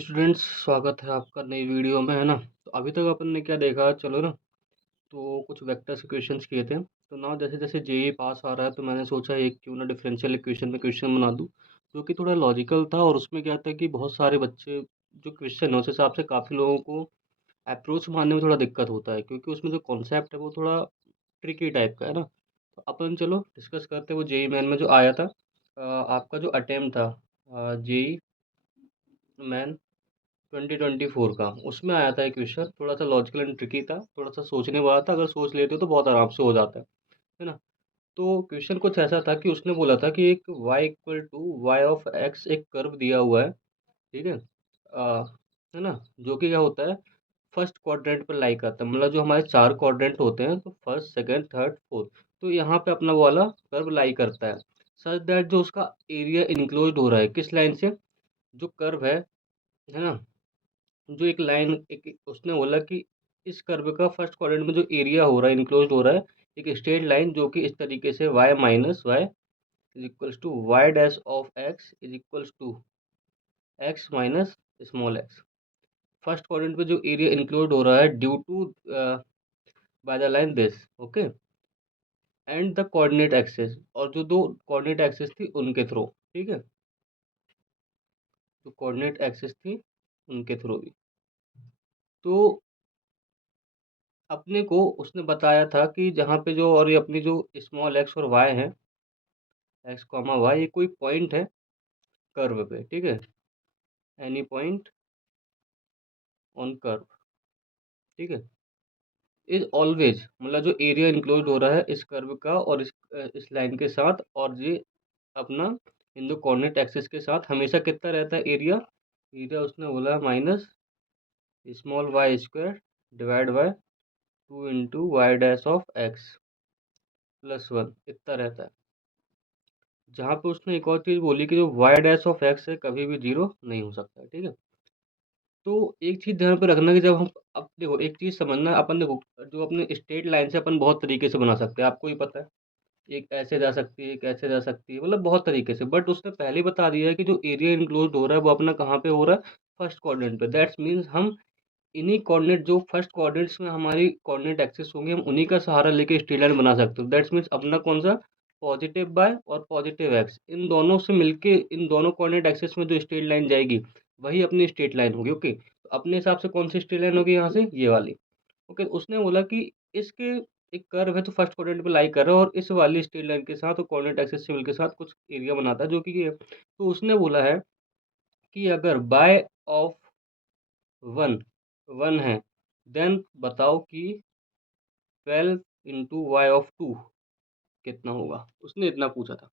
Students, स्वागत है आपका नई वीडियो में, है ना। तो अभी तक अपन ने क्या देखा, चलो ना। तो कुछ वेक्टर्स इक्वेशंस किए थे। तो ना जैसे जैसे जेई पास आ रहा है तो मैंने सोचा एक क्यों ना डिफरेंशियल इक्वेशन में क्वेश्चन बना दूँ, जो कि थोड़ा लॉजिकल था। और उसमें क्या था कि बहुत सारे बच्चे जो क्वेश्चन है उस हिसाब से काफ़ी लोगों को अप्रोच मारने में थोड़ा दिक्कत होता है, क्योंकि उसमें जो कॉन्सेप्ट है वो थोड़ा ट्रिकी टाइप का है ना। तो अपन चलो डिस्कस करते हैं वो जेई मैन में जो आया था। आपका जो अटेम्प्ट था जेई मैन 2024 का, उसमें आया था एक क्वेश्चन, थोड़ा-सा लॉजिकल एंड ट्रिकी था, थोड़ा-सा सोचने वाला था। अगर सोच लेते हो तो बहुत आराम से हो जाता है ना? तो क्वेश्चन कुछ ऐसा था कि उसने बोला था कि एक y equal to y of x एक कर्व दिया हुआ है, ठीक है? है ना? जो कि क्या होता है, फर्स्ट क्वाड्रेंट पे लाई करता है। मतलब जो हमारे 4 क्वाड्रेंट होते हैं, तो फर्स्ट, सेकंड, थर्ड, फोर्थ, तो यहाँ पे अपना वो वाला कर्व लाई करता है। सच दैट जो उसका एरिया इनक्लोज़्ड हो रहा है, किस लाइन से? जो कर्व है ना? जो एक लाइन एक उसने बोला कि इस कर्व का फर्स्ट क्वाड्रेंट में जो एरिया हो रहा है, इनक्लोज्ड हो रहा है, एक स्ट्रेट लाइन जो कि इस तरीके से y minus y is equals to y dash of x is equals to x minus small x। First quadrant पे जो एरिया इंक्लूड हो रहा है due to by the line this, okay, and the coordinate axis, और जो दो coordinate axis थी उनके थ्रू, ठीक है, जो कोऑर्डिनेट एक्सिस थी उनके थ्रू भी। तो अपने को उसने बताया था कि जहाँ पे जो और ये अपनी जो स्मॉल एक्स और वाई है, एक्स कॉमा वाई, ये कोई पॉइंट है कर्व पे, ठीक है, एनी पॉइंट ऑन कर्व, ठीक है, इज ऑलवेज, मतलब जो एरिया इंक्लोज हो रहा है इस कर्व का और इस लाइन के साथ, और ये अपना इन दो कोऑर्डिनेट एक्सिस के साथ हमेशा कितना रहता है एरिया? एरिया उसने बोला minus small y square divide by 2 into y dash of x plus 1, इतना रहता है। जहाँ पे उसने एक और चीज़ बोली कि जो वाई डैश ऑफ एक्स है कभी भी जीरो नहीं हो सकता है, ठीक है। तो एक चीज़ ध्यान पे रखना कि जब हम, अब देखो एक चीज़ समझना, अपन देखो जो अपने स्ट्रेट लाइन से अपन बहुत तरीके से बना सकते हैं, आपको ही पता है। एक ऐसे जा सकती है, एक ऐसे जा सकती है, मतलब बहुत तरीके से। बट उसने पहले ही बता दिया है कि जो एरिया इनक्लोज हो रहा है वो अपना कहाँ पे हो रहा है? फर्स्ट क्वाड्रेंट पे। दैट्स मीन्स हम इन्हीं कोऑर्डिनेट, जो फर्स्ट कोऑर्डिनेट्स में हमारी कोऑर्डिनेट एक्सिस होंगे, हम उन्हीं का सहारा लेके स्ट्रेट लाइन बना सकते हो। दैट्स मीन्स अपना कौन सा? पॉजिटिव बाय और पॉजिटिव एक्स, इन दोनों से मिलके इन दोनों कोऑर्डिनेट एक्सिस में जो स्ट्रेट लाइन जाएगी वही अपनी स्ट्रेट लाइन होगी, ओके। तो अपने हिसाब से कौन सी स्ट्रेट लाइन होगी यहाँ से? ये वाली, ओके। उसने बोला कि इसके एक कर्व है तो फर्स्ट क्वाड्रेंट पे लाई कर रहा है, और इस वाली स्ट्रेट लाइन के साथ और कोऑर्डिनेट एक्सिस से मिलके साथ कुछ एरिया बनाता है, जो कि ये है। तो उसने बोला है कि अगर बाय ऑफ वन वन है, देन बताओ कि 12 इंटू वाई ऑफ टू कितना होगा? उसने इतना पूछा था।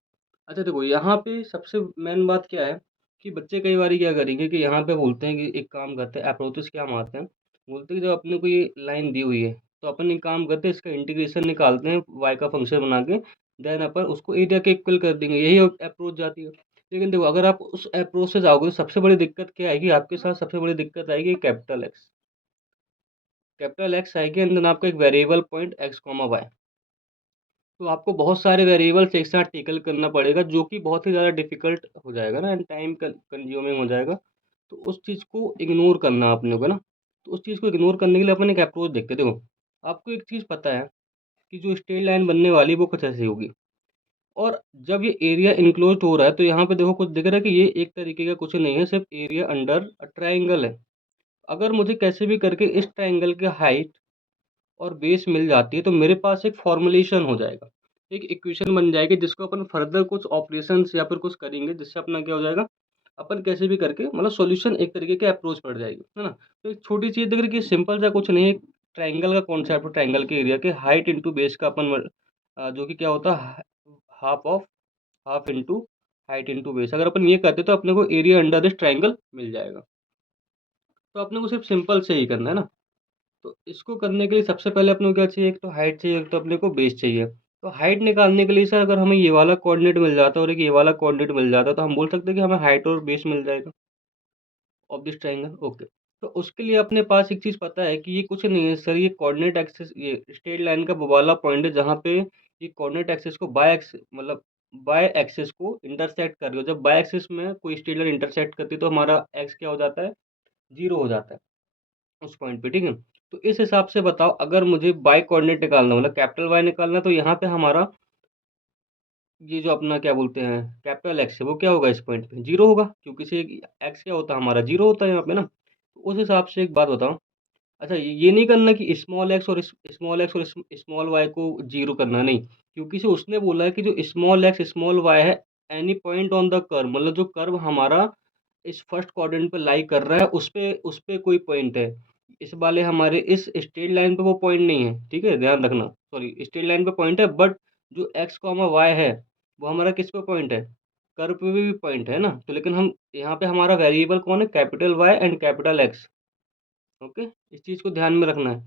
अच्छा देखो, यहाँ पे सबसे मेन बात क्या है कि बच्चे कई बारी क्या करेंगे कि यहाँ पे बोलते हैं कि एक काम करते हैं, अप्रोचेस क्या मारते हैं, बोलते हैं कि जब अपने को ये लाइन दी हुई है तो अपन एक काम करते हैं, इसका इंटीग्रेशन निकालते हैं वाई का फंक्शन बना के, देन अपन उसको एरिया के इक्वल कर देंगे, यही अप्रोच जाती है। लेकिन देखो अगर आप उस अप्रोच से जाओगे तो सबसे बड़ी दिक्कत क्या आएगी आपके साथ? सबसे बड़ी दिक्कत आएगी कैपिटल एक्स आएगी, एंड देन आपका एक variable point x comma y. तो आपको बहुत सारे वेरिएबल्स एक साथ टैकल करना पड़ेगा, जो कि बहुत ही ज़्यादा डिफ़िकल्ट हो जाएगा ना, एंड टाइम कंज्यूमिंग हो जाएगा। तो उस चीज़ को इग्नोर करना अपने को ना। तो उस चीज़ को इग्नोर करने के लिए अपन एक अप्रोच देखते हैं। देखो, आपको एक चीज़ पता है कि जो स्ट्रेट लाइन बनने वाली है वो कुछ ऐसी होगी, और जब ये एरिया इनक्लोज़्ड हो रहा है तो यहाँ पे देखो कुछ दिख रहा है कि ये एक तरीके का कुछ नहीं है, सिर्फ़ एरिया अंडर ट्रायंगल है। अगर मुझे कैसे भी करके इस ट्रायंगल की हाइट और बेस मिल जाती है तो मेरे पास एक फॉर्मुलेशन हो जाएगा, एक इक्वेशन बन जाएगी, जिसको अपन फर्दर कुछ ऑपरेशंस या फिर कुछ करेंगे, जिससे अपना क्या हो जाएगा, अपन कैसे भी करके मतलब सॉल्यूशन एक तरीके के अप्रोच पड़ जाएगी, है ना। तो एक छोटी चीज़ देख रही कि सिंपल सा कुछ नहीं है, ट्रायंगल का कॉन्सेप्ट, ट्रायंगल के एरिया के हाइट इंटू बेस का अपन जो कि क्या होता है, half of half into height into base. अगर अपन ये करते तो अपने को एरिया अंडर दिस ट्रायंगल मिल जाएगा। तो अपने को सिर्फ सिंपल से ही करना है ना। तो इसको करने के लिए सबसे पहले अपने को क्या चाहिए? एक तो हाइट चाहिए, एक तो अपने को बेस चाहिए। तो हाइट निकालने के लिए सर अगर हमें ये वाला कोऑर्डिनेट मिल जाता और एक ये वाला कोऑर्डिनेट मिल जाता तो हम बोल सकते हैं कि हमें हाइट और बेस मिल जाएगा ऑफ दिस ट्रायंगल, ओके। तो उसके लिए अपने पास एक चीज़ पता है कि ये कुछ नहीं है सर, ये कोऑर्डिनेट एक्सिस, ये स्ट्रेट लाइन का वो वाला पॉइंट है जहाँ पे ये कोऑर्डिनेट एक्सिस को बाय एक्स मतलब बाय एक्सिस को इंटरसेक्ट कर रही हो। जब बाय एक्सिस में कोई स्ट्रेट लाइन इंटरसेक्ट करती है तो हमारा एक्स क्या हो जाता है? 0 हो जाता है उस पॉइंट पे, ठीक है। तो इस हिसाब से बताओ, अगर मुझे वाई कोऑर्डिनेट निकालना मतलब कैपिटल वाई निकालना, तो यहाँ पे हमारा ये जो अपना क्या बोलते हैं कैपिटल एक्स है, वो क्या होगा इस पॉइंट पे 0 होगा, क्योंकि से एक्स क्या होता है हमारा 0 होता है यहाँ पे ना। तो उस हिसाब से एक बात बताओ, अच्छा ये नहीं करना कि स्मॉल एक्स और स्मॉल एक्स और स्मॉल वाई को 0 करना, नहीं, क्योंकि से उसने बोला है कि जो स्मॉल एक्स स्मॉल वाई है, any point on the curve, मतलब जो कर्व हमारा इस फर्स्ट क्वाड्रेंट पे लाई कर रहा है, उस पे कोई पॉइंट है। इस वाले हमारे इस स्ट्रेट लाइन पे वो पॉइंट नहीं है, ठीक है, ध्यान रखना, सॉरी, स्ट्रेट लाइन पे पॉइंट है, बट जो एक्स कॉमा वाई है वो हमारा किस पे पॉइंट है, कर्व पे भी पॉइंट है ना। तो लेकिन हम यहाँ पे हमारा वेरिएबल कौन है, capital y and capital x. Okay, इस चीज़ को ध्यान में रखना है।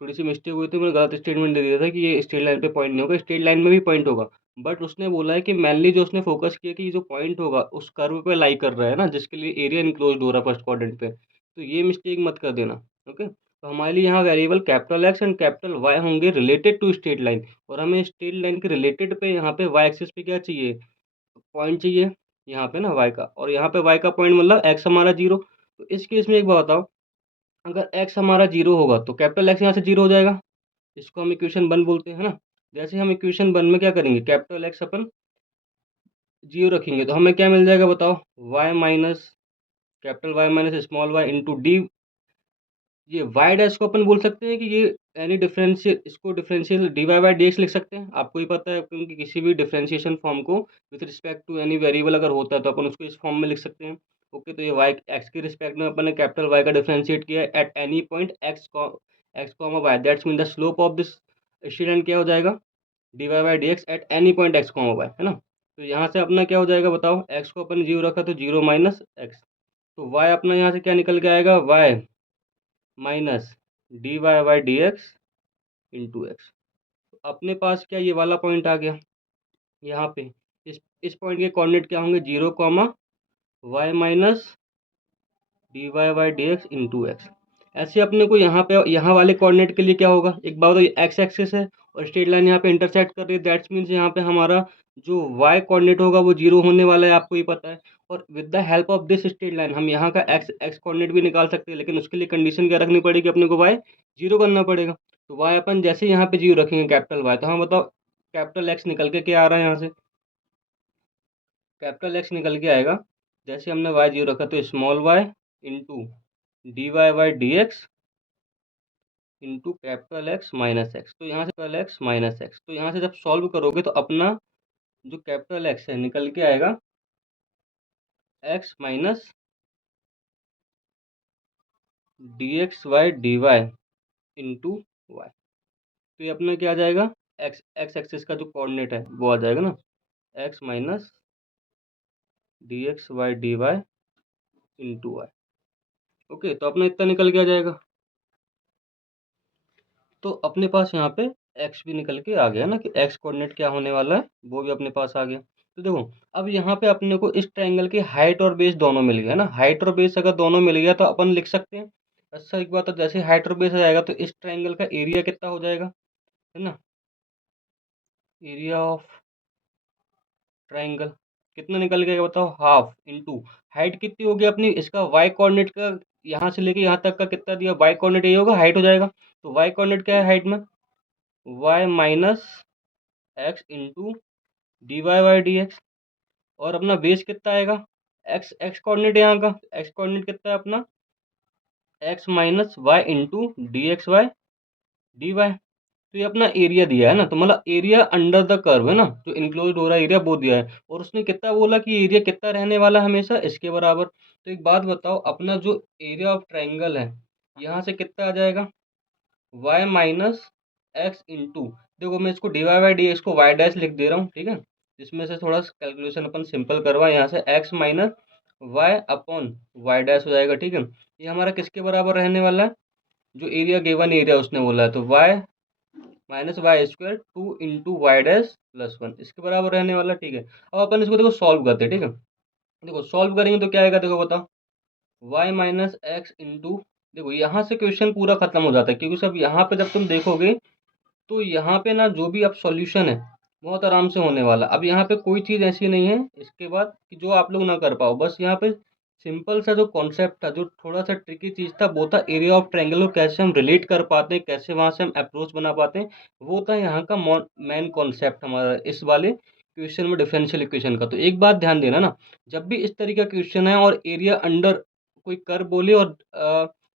थोड़ी सी मिस्टेक हुई थी, मैंने गलत स्टेटमेंट दे दिया था कि ये स्ट्रेट लाइन पे पॉइंट नहीं होगा, स्ट्रेट लाइन में भी पॉइंट होगा। बट उसने बोला है कि मेनली जो उसने फोकस किया कि ये जो पॉइंट होगा उस कर्व पे लाई कर रहा है ना, जिसके लिए एरिया इनक्लोज हो रहा है फर्स्ट क्वाड्रेंट पे, तो ये मिस्टेक मत कर देना। ओके, तो हमारे लिए यहाँ variable capital x and capital y होंगे रिलेटेड टू स्ट्रेट लाइन, और हमें स्ट्रेट लाइन के रिलेटेड पे यहाँ पे वाई एक्सिस पे क्या चाहिए, पॉइंट चाहिए यहाँ पे ना वाई का, और यहाँ पे वाई का पॉइंट मतलब एक्स हमारा 0। तो इस केस में एक बात बताओ, अगर एक्स हमारा 0 होगा तो कैपिटल एक्स यहाँ से 0 हो जाएगा, इसको हम इक्वेशन 1 बोलते हैं ना। जैसे हम इक्वेशन 1 में क्या करेंगे, कैपिटल एक्स अपन 0 रखेंगे, तो हमें क्या मिल जाएगा बताओ, y minus capital y minus small y into d. ये वाई डैश को अपन बोल सकते हैं कि ये एनी डिफरेंशियल, इसको differential d y by d x लिख सकते हैं, आपको ही पता है, क्योंकि किसी भी डिफरेंशिएशन फॉर्म को with respect to any variable अगर होता है तो अपन उसको इस फॉर्म में लिख सकते हैं। ओके, तो ये वाई एक्स के रिस्पेक्ट में अपन ने कैपिटल वाई का डिफरेंशिएट किया at any point x comma y, that's mean the slope of this student क्या हो जाएगा, d y by d x at any point x comma y, है ना। तो यहाँ से अपना क्या हो जाएगा बताओ, एक्स को अपन 0 रखा तो 0 माइनस एक्स, तो वाई अपना यहाँ से क्या निकल के आएगा, y minus d y by d x into x. अपने पास क्या ये वाला पॉइंट आ गया यहाँ पे, इस पॉइंट के कोऑर्डिनेट क्या होंगे, 0 comma y minus d y by d x into x. ऐसे अपने को यहाँ पे यहाँ वाले कोऑर्डिनेट के लिए क्या होगा, एक बात तो एक्स एक्सिस है और स्ट्रेट लाइन यहाँ पे इंटरसेक्ट कर रही है, दैट्स मीन्स यहाँ पे हमारा जो वाई कोऑर्डिनेट होगा वो 0 होने वाला है, आपको ही पता है। और with the help of this straight line हम यहाँ का एक्स एक्स कोऑर्डिनेट भी निकाल सकते हैं, लेकिन उसके लिए कंडीशन क्या रखनी पड़ेगी, अपने को वाई 0 करना पड़ेगा। तो वाई अपन जैसे यहाँ पे 0 रखेंगे कैपिटल वाई, तो हम बताओ कैपिटल एक्स निकल के क्या आ रहा है यहाँ से, कैपिटल एक्स निकल के आएगा, जैसे हमने वाई 0 रखा तो small y into d y by d x into capital x minus x. तो यहाँ से कैपिटल एक्स माइनस एक्स, तो यहाँ से जब सॉल्व करोगे तो अपना जो कैपिटल एक्स है निकल के आएगा x minus d x y d y into y. तो ये अपना क्या आ जाएगा, एक्स एक्स एक्सिस का जो कोऑर्डिनेट है वो आ जाएगा ना, x minus d x y d y into y. ओके, तो अपना इतना निकल के आ जाएगा, तो अपने पास यहाँ पे एक्स भी निकल के आ गया ना, कि एक्स कोऑर्डिनेट क्या होने वाला है वो भी अपने पास आ गया। तो देखो, अब यहाँ पे अपने को इस ट्रायंगल की हाइट और बेस दोनों मिल गया ना, हाइट और बेस अगर दोनों मिल गया तो अपन लिख सकते हैं। अच्छा एक बात, तो जैसे हाइट और बेस आ जाएगा तो इस ट्रायंगल का एरिया कितना हो जाएगा, है ना, एरिया ऑफ ट्रायंगल कितना निकल गया बताओ, हाफ इंटू हाइट कितनी होगी अपनी, इसका वाई कोऑर्डिनेट का यहाँ से लेके यहाँ तक का कितना दिया, वाई कोऑर्डिनेट ये होगा, हाइट हो जाएगा। तो वाई कोऑर्डिनेट क्या है हाइट में, y minus x into d y by d x. और अपना बेस कितना आएगा, एक्स एक्स कोऑर्डिनेट यहाँ का एक्स कोऑर्डिनेट कितना है अपना, x minus y into d x y d y. तो ये अपना एरिया दिया है ना, तो मतलब एरिया अंडर द कर्व है ना, जो इनक्लोज हो रहा है एरिया वो दिया है, और उसने कितना बोला कि एरिया कितना रहने वाला है हमेशा इसके बराबर। तो एक बात बताओ, अपना जो एरिया ऑफ ट्रायंगल है यहाँ से कितना आ जाएगा, वाई माइनस एक्स इंटू, देखो मैं इसको d y by d x को वाई डैश लिख दे रहा हूँ, ठीक है, इसमें से थोड़ा कैलकुलेशन अपन सिंपल करवाएं, यहाँ से x minus y upon y dash हो जाएगा, ठीक है। ये हमारा किसके बराबर रहने वाला है, जो एरिया गिवन एरिया उसने बोला है, तो y minus y square 2 into y dash plus 1 इसके बराबर रहने वाला, ठीक है। अब अपन इसको देखो सॉल्व करते हैं, ठीक है। देखो सॉल्व करेंगे तो क्या आएगा, देखो बताओ, वाई माइनस एक्स इंटू, देखो यहाँ से क्वेश्चन पूरा खत्म हो जाता है, क्योंकि सब यहाँ पे जब तुम देखोगे तो यहाँ पे ना जो भी अब सॉल्यूशन है बहुत आराम से होने वाला। अब यहाँ पे कोई चीज़ ऐसी नहीं है इसके बाद कि जो आप लोग ना कर पाओ, बस यहाँ पे सिंपल सा जो कॉन्सेप्ट था, जो थोड़ा सा ट्रिकी चीज़ था, वो था एरिया ऑफ ट्रायंगल को कैसे हम रिलेट कर पाते हैं, कैसे वहाँ से हम अप्रोच बना पाते हैं। वो था यहाँ का मेन कॉन्सेप्ट हमारा इस वाले क्वेश्चन में, डिफरेंशियल इक्वेशन का। तो एक बात ध्यान देना ना, जब भी इस तरीके का क्वेश्चन है और एरिया अंडर कोई कर्व बोले और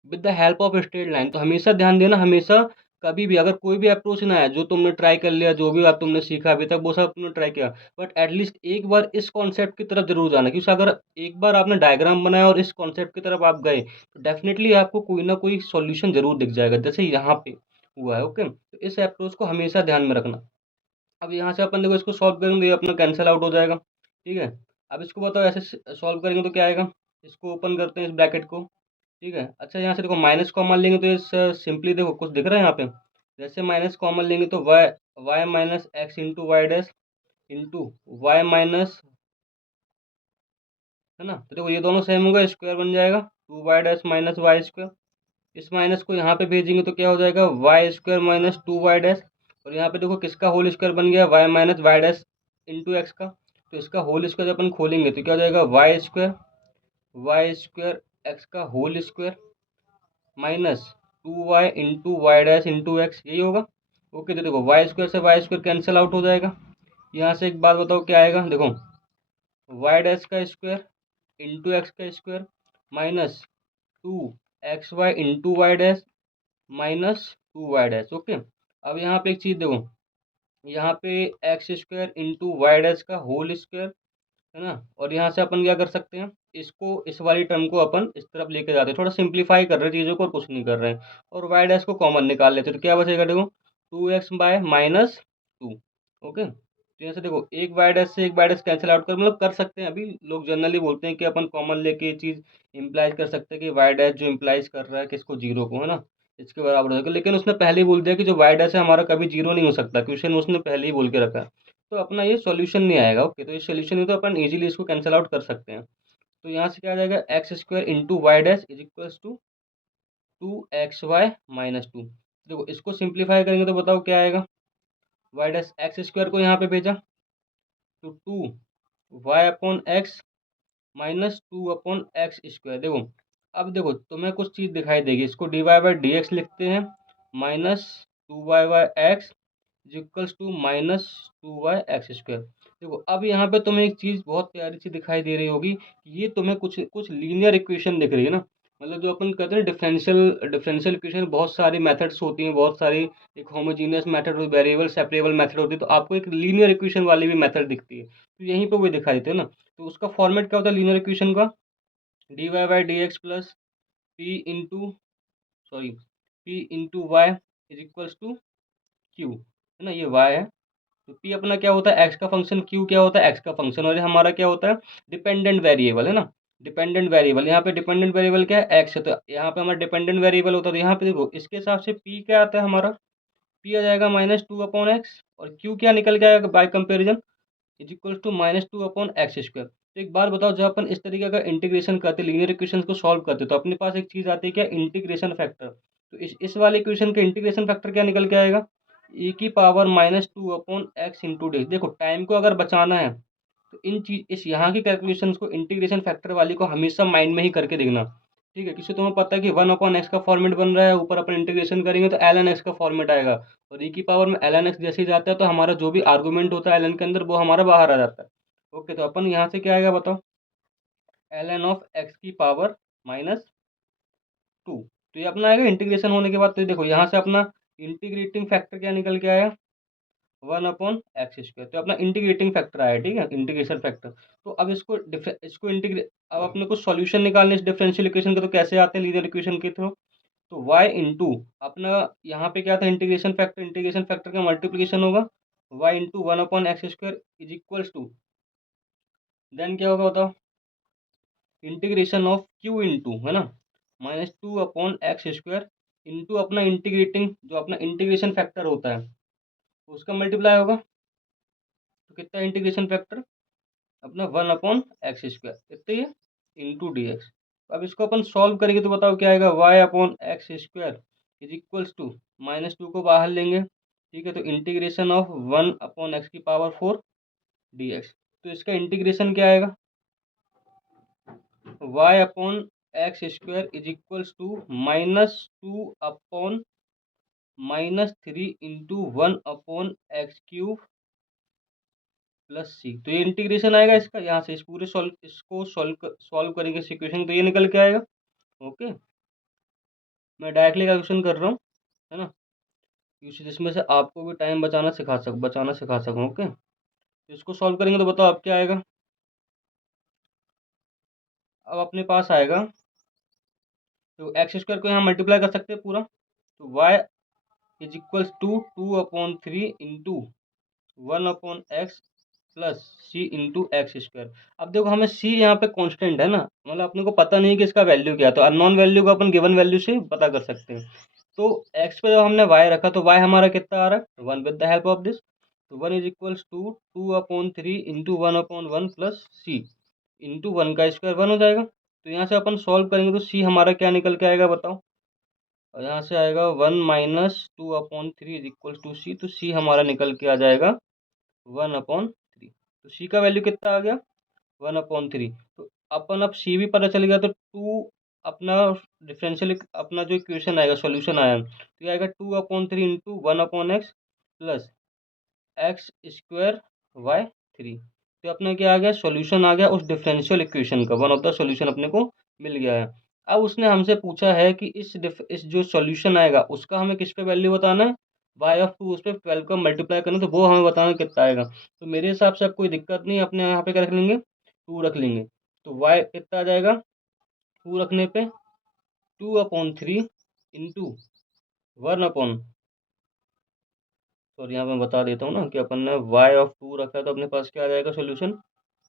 with the help of straight line, तो हमेशा ध्यान देना, हमेशा कभी भी अगर कोई भी अप्रोच ना है, जो तुमने ट्राई कर लिया, जो भी आप तुमने सीखा अभी तक वो सब तुमने ट्राई किया, बट एटलीस्ट एक बार इस कॉन्सेप्ट की तरफ जरूर जाना, क्योंकि अगर एक बार आपने डायग्राम बनाया और इस कॉन्सेप्ट की तरफ आप गए, तो डेफिनेटली आपको कोई ना कोई सॉल्यूशन जरूर दिख जाएगा, जैसे यहाँ पे हुआ है। ओके, तो इस अप्रोच को हमेशा ध्यान में रखना। अब यहाँ से अपन देखो इसको सॉल्व करेंगे, ये अपना कैंसिल आउट हो जाएगा, ठीक है। अब इसको बताओ ऐसे सॉल्व करेंगे तो क्या आएगा, इसको ओपन करते हैं इस ब्रैकेट को, ठीक है। अच्छा, यहाँ से देखो माइनस कॉमन लेंगे तो इस सिंपली देखो कुछ दिख रहा है यहाँ पे, जैसे माइनस कॉमन लेंगे तो y y minus x into y dash into y minus, है ना। तो देखो ये दोनों सेम होगा, स्क्वायर बन जाएगा, 2 y dash minus y square. इस माइनस को यहाँ पे भेजेंगे तो क्या हो जाएगा, y square minus 2 y dash. और यहाँ पे देखो किसका होल स्क्वायर बन गया, y minus y dash into x का। तो इसका होल स्क्वायर जब अपन खोलेंगे तो क्या हो जाएगा, वाई स्क्वायर एक्स का whole square minus 2 y into y dash into x, यही होगा। ओके, तो देखो वाई स्क्वायर से वाई स्क्वायर कैंसिल आउट हो जाएगा। यहाँ से एक बात बताओ क्या आएगा, देखो वाई डैश का स्क्वायर इंटू एक्स का square minus 2 XY into y dash minus 2 y dash. Okay, अब यहाँ पे एक चीज़ देखो, यहाँ पे x square into y dash का होल स्क्वायर, है ना। और यहाँ से अपन क्या कर सकते हैं, इसको इस वाली टर्म को अपन इस तरफ लेके जाते हैं, थोड़ा सिंप्लीफाई कर रहे हैं चीज़ों को और कुछ नहीं कर रहे हैं, और वाई डैश को कॉमन निकाल लेते हैं, तो क्या बचेगा देखो, 2x/-2। ओके, तो यहाँ से देखो एक वाई डैश से एक वाई डैश कैंसिल आउट कर, मतलब कर सकते हैं, अभी लोग जनरली बोलते हैं कि अपन कॉमन लेके ये चीज़ इम्प्लाइज कर सकते हैं कि वाई डैश जो इम्प्लाइज कर रहा है किसको, जीरो को, है ना, इसके बराबर हो जाएगा। लेकिन उसने पहले ही बोल दिया कि जो वाई डैश है हमारा कभी जीरो नहीं हो सकता, क्वेश्चन में उसने पहले ही बोल के रखा है, तो अपना ये सॉल्यूशन नहीं आएगा। ओके, तो ये सॉल्यूशन है, तो अपन इजीली इसको कैंसिल आउट कर सकते हैं। तो यहाँ से क्या आ जाएगा, x square into y dash is equals to 2XY-2। देखो इसको सिंप्लीफाई करेंगे तो बताओ क्या आएगा, वाई डैश एक्स स्क्वायर को यहाँ पे भेजा तो 2 y/x माइनस 2/x स्क्वायर। देखो अब देखो तुम्हें कुछ चीज़ दिखाई देगी, इसको dy/dx लिखते हैं, minus 2y/x equals to minus 2y/x square. देखो अब यहाँ पे तुम्हें एक चीज़ बहुत प्यारी सी दिखाई दे रही होगी कि ये तुम्हें कुछ कुछ लीनियर इक्वेशन दिख रही है ना, मतलब जो अपन कहते हैं डिफरेंशियल डिफरेंशियल इक्वेशन, बहुत सारी मेथड्स होती हैं, बहुत सारी, एक homogeneous method, variable separable method होती है, तो आपको एक लीनियर इक्वेशन वाली भी मेथड दिखती है, तो यहीं पे वो दिखाई देते हैं ना। तो उसका फॉर्मेट क्या होता है लीनियर इक्वेशन का, dy/dx plus p into, sorry, p into y is equals to q, है ना, ये वाई है। तो पी अपना क्या होता है, एक्स का फंक्शन, क्यू क्या होता है, एक्स का फंक्शन, और ये हमारा क्या होता है, डिपेंडेंट वेरिएबल, है ना। डिपेंडेंट वेरिएबल, यहाँ पे डिपेंडेंट वेरिएबल क्या है, एक्स है, तो यहाँ पे हमारा डिपेंडेंट वेरिएबल होता है, तो यहाँ पे देखो इसके हिसाब से पी क्या आता है हमारा, पी आ जाएगा -2/x, और क्यू क्या निकल के आएगा by comparison, is equal to -2/x square. तो एक बार बताओ, जब अपन इस तरीके का इंटीग्रेशन करते, लीनियर इक्वेशन को सॉल्व करते, तो अपने पास एक चीज़ आती है क्या, इंटीग्रेशन फैक्टर। तो इस वाले इक्वेशन का इंटीग्रेशन फैक्टर क्या निकल के आएगा, e⁻ -2/x इंटू डी। देखो टाइम को अगर बचाना है तो इन चीज इस यहाँ की कैलकुलेशन को, इंटीग्रेशन फैक्टर वाली को हमेशा माइंड में ही करके देखना, ठीक है। किसी तुम्हें पता है कि 1/x का फॉर्मेट बन रहा है, ऊपर अपन इंटीग्रेशन करेंगे तो ln x का फॉर्मेट आएगा, और e की पावर में ln x जैसे ही जाता है तो हमारा जो भी आर्गूमेंट होता है ln के अंदर वो हमारा बाहर आ जाता है। ओके, तो अपन यहाँ से क्या आएगा बताओ, ln ऑफ x की पावर -2। तो ये अपना आएगा इंटीग्रेशन होने के बाद। तो देखो यहाँ से अपना इंटीग्रेटिंग फैक्टर क्या निकल के आया, 1/x स्क्वायर, तो अपना इंटीग्रेटिंग फैक्टर आया, ठीक है, इंटीग्रेशन फैक्टर। तो अब इसको इंटीग्रेट, अब अपने को सॉल्यूशन निकालने इस डिफरेंशियल इक्वेशन के, तो कैसे आते हैं लीनियर इक्वेशन के थ्रू, तो y इंटू अपना यहाँ पे क्या था, इंटीग्रेशन फैक्टर का मल्टीप्लिकेशन होगा, y into 1/x square is equals to, then क्या होगा बताओ, इंटीग्रेशन ऑफ q इंटू, है ना, -2/x स्क्वायर इंटू अपना इंटीग्रेटिंग, जो अपना इंटीग्रेशन फैक्टर होता है उसका मल्टीप्लाई होगा, तो कितना इंटीग्रेशन फैक्टर अपना 1/x स्क्वायर, कितने ये, इंटू डी एक्स। अब इसको अपन सॉल्व करेंगे तो बताओ क्या आएगा, y/x square is equals to, -2 को बाहर लेंगे, ठीक है, तो इंटीग्रेशन ऑफ 1/x⁴ dx। तो इसका इंटीग्रेशन क्या आएगा, Y upon X square is equals to -2 upon -3 into 1 upon X cube plus C. तो ये इंटीग्रेशन आएगा इसका, यहाँ से इस पूरे इसको सॉल्व करेंगे इस इक्वेशन, तो ये निकल के आएगा। ओके, मैं डायरेक्टली कैलकुलेशन कर रहा हूँ, है ना, जिसमें से आपको भी टाइम बचाना सिखा सकूँ। ओके, तो इसको सॉल्व करेंगे तो बताओ अब क्या आएगा। अब अपने पास आएगा, तो एक्स स्क्वायर को यहाँ मल्टीप्लाई कर सकते हैं पूरा, तो y is equals to 2/3 into 1/x plus c into x square. अब देखो हमें सी यहाँ पे कांस्टेंट है ना, मतलब अपने को पता नहीं कि इसका वैल्यू क्या है, तो अननोन वैल्यू को अपन गिवन वैल्यू से पता कर सकते हैं। तो एक्स पे जब हमने वाई रखा तो वाई हमारा कितना आ रहा है, 1 with the help of this, तो 1 is equals to 2/3 into 1/1 plus c into 1 का स्क्वायर 1 हो जाएगा। तो यहाँ से अपन सॉल्व करेंगे तो सी हमारा क्या निकल के आएगा बताओ, और यहाँ से आएगा 1 -2/3 इज इक्वल टू सी, तो सी हमारा निकल के आ जाएगा 1/3। तो सी का वैल्यू कितना आ गया, 1/3। तो अपन अब सी भी पता चल गया, तो टू अपना डिफरेंशियल अपना जो इक्वेशन आएगा सॉल्यूशन आया, तो ये आएगा 2/3 into 1/x plus x square y 3। तो अपने क्या आ गया, सॉल्यूशन आ गया उस डिफरेंशियल इक्वेशन का, वन ऑफ द सॉल्यूशन अपने को मिल गया है। अब उसने हमसे पूछा है कि इस जो सॉल्यूशन आएगा उसका हमें किस पे वैल्यू बताना है, y(2) उस पर 12 का मल्टीप्लाई करना, तो वो हमें बताना कितना आएगा। तो मेरे हिसाब से अब कोई दिक्कत नहीं, अपने यहाँ पे क्या रख लेंगे, 2 रख लेंगे, तो y कितना आ जाएगा 2 रखने पे 2/3 इंटू 1 सॉरी यहाँ पे मैं बता देता हूँ ना कि अपन ने y(2) रखा है, तो अपने पास क्या आ जाएगा सोल्यूशन,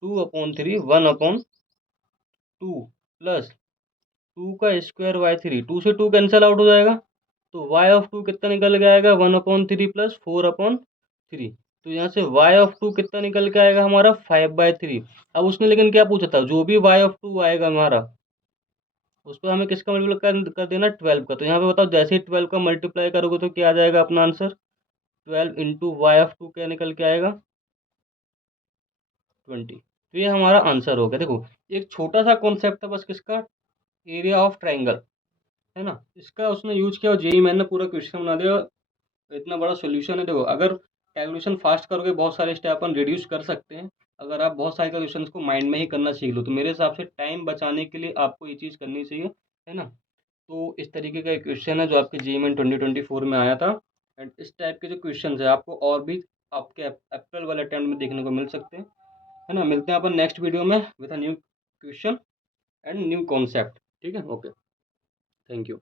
2/3 1/2 प्लस 2 का स्क्वायर y3, 2 से 2 कैंसिल आउट हो जाएगा, तो y(2) कितना निकल के आएगा 1/3 प्लस 4/3। तो यहाँ से y(2) कितना निकल के आएगा हमारा 5/3। अब उसने लेकिन क्या पूछा था, जो भी y(2) आएगा हमारा उस पर हमें किसका मल्टीप्लाई कर देना 12 का। तो यहाँ पे बताओ जैसे ही 12 का मल्टीप्लाई करोगे तो क्या आ जाएगा अपना आंसर, 12 इंटू y(2) क्या निकल के आएगा 20। तो ये हमारा आंसर हो गया। देखो एक छोटा सा कॉन्सेप्ट है बस किसका, एरिया ऑफ ट्राइंगल, है ना, इसका उसने यूज किया और जेई मैंने पूरा क्वेश्चन बना दिया। इतना बड़ा सोल्यूशन है। देखो अगर कैलकुलेशन फास्ट करोगे बहुत सारे स्टेप अपन रिड्यूस कर सकते हैं, अगर आप बहुत सारे कैलकुलेशन को माइंड में ही करना सीख लो, तो मेरे हिसाब से टाइम बचाने के लिए आपको ये चीज़ करनी चाहिए, है ना। तो इस तरीके का एक क्वेश्चन है जो आपके जेई में 2024 में आया था, एंड इस टाइप के जो क्वेश्चन है आपको और भी आपके अप्रैल वाले अटेम्प्ट में देखने को मिल सकते हैं, है ना। मिलते हैं अपन नेक्स्ट वीडियो में with a new question and new concept. ठीक है, ओके, थैंक यू।